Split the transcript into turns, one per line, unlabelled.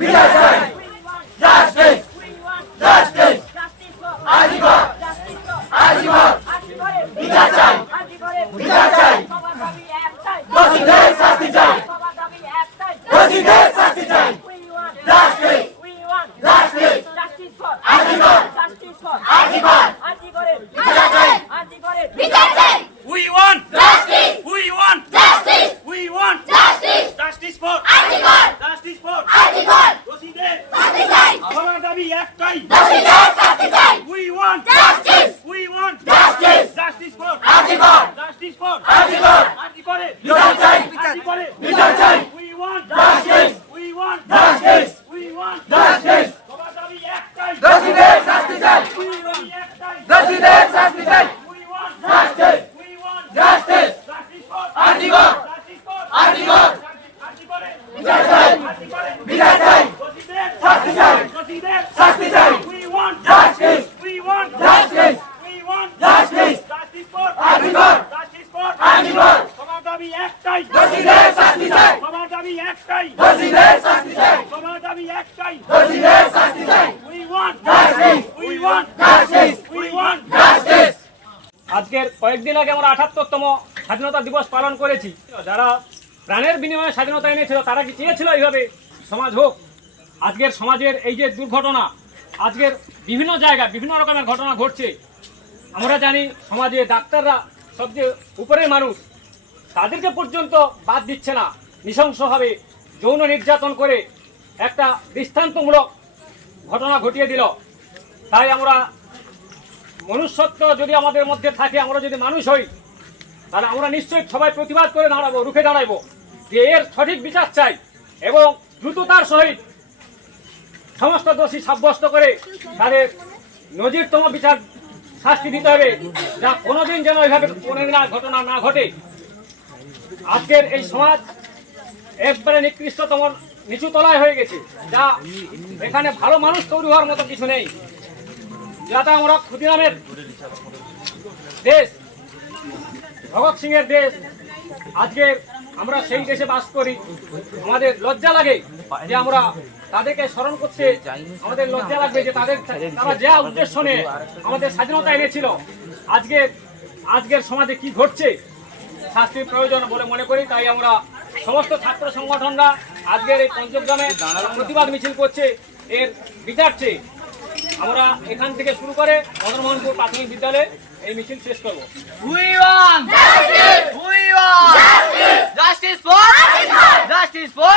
বিচার চাই justice justice আজিগর আজিগর বিচার চাই বিচার চাই দোষীদের শাস্তি চাই দোষীদের শাস্তি চাই জাস্টিস জাস্টিস আজিগর আজিগর বিচার চাই
বিচার চাই
We want,
Justice!
we want,
Justice!
we want
Justice!
justice for,
article
justice for
article
দোষীদের
শাস্তি চাই
আমার দাবি একটাই
দোষীদের শাস্তি চাই
We want,
Justice!
We want
Justice!
justice for,
আজিগর
justice for,
আজিগর
আর্টিকলে,
বিচার চাই
আর্টিকলে,
বিচার চাই
We want,
Justice!
we want,
justice
we want
justice
আমার দাবি একটাই
দোষীদের শাস্তি চাই
আমার দাবি একটাই
দোষীদের শাস্তি চাই
We want,
justice
we want
justice
justice for,
article
justice for,
article
আর্টিকলে,
বিচার চাই
আর্টিকলে,
বিচার চাই
দোষীদের
শাস্তি চাই
দোষীদের
শাস্তি চাই
We want
Justice!
We want
Justice!
We want
Justice!
Justice for
article
Justice for
article
তোমার দাবি একটাই
দোষীদের শাস্তি চাই
তোমার দাবি একটাই
দোষীদের শাস্তি চাই
তোমার দাবি একটাই
আজকের কয়েকদিন আগে আমরা আঠাত্তরতম স্বাধীনতা দিবস পালন করেছি। যারা প্রাণের বিনিময়ে স্বাধীনতা এনেছিল, তারা কি চেয়েছিল এইভাবে? সমাজ হোক। আজকের সমাজের এই যে দুর্ঘটনা, আজকের বিভিন্ন জায়গায় বিভিন্ন রকমের ঘটনা ঘটছে। আমরা জানি সমাজে ডাক্তাররা সবচেয়ে উপরের মানুষ। তাদেরকে পর্যন্ত বাদ দিচ্ছে না। নৃশংসভাবে যৌন নির্যাতন করে একটা দৃষ্টান্তমূলক ঘটনা ঘটিয়ে দিল। তাই আমরা মনুষ্যত্ব যদি আমাদের মধ্যে থাকে, আমরা যদি মানুষ হই, তাহলে আমরা নিশ্চয়ই সবাই প্রতিবাদ করে দাঁড়াবো, রুখে দাঁড়াবো যে এর সঠিক বিচার চাই এবং দ্রুততার সহিত সমস্ত দোষী সাব্যস্ত করে তাদের নজিরতম বিচার শাস্তি দিতে হবে, যা কোনোদিন যেন এইভাবে না ঘটনা না ঘটে। আজকের এই সমাজ একবারে নিকৃষ্টতম নিচু তলায় হয়ে গেছে। যা এখানে ভালো মানুষ তৈরি হওয়ার মতো কিছু নেই। যাতে আমরা ক্ষুদিরামের দেশ, ভগৎ সিং এর দেশ, আজকে আমরা সেই দেশে বাস করি। আমাদের লজ্জা লাগে যে আমরা তাদেরকে স্মরণ করতে, আমাদের লজ্জা লাগবে যে তাদের তারা যা উদ্দেশ্য নিয়ে আমাদের স্বাধীনতা এনেছিল, আজকে, আজকের সমাজে কি ঘটছে, শাস্তির প্রয়োজন বলে মনে করি। তাই আমরা সমস্ত ছাত্র সংগঠনরা আজকের এই পঞ্চগ্রামে প্রতিবাদ মিছিল করছে এর বিচার চেয়ে। আমরা এখান থেকে শুরু করে মদনমোহনপুর প্রাথমিক বিদ্যালয়ে এই মিছিল শেষ করব।
Justice for? Justice for?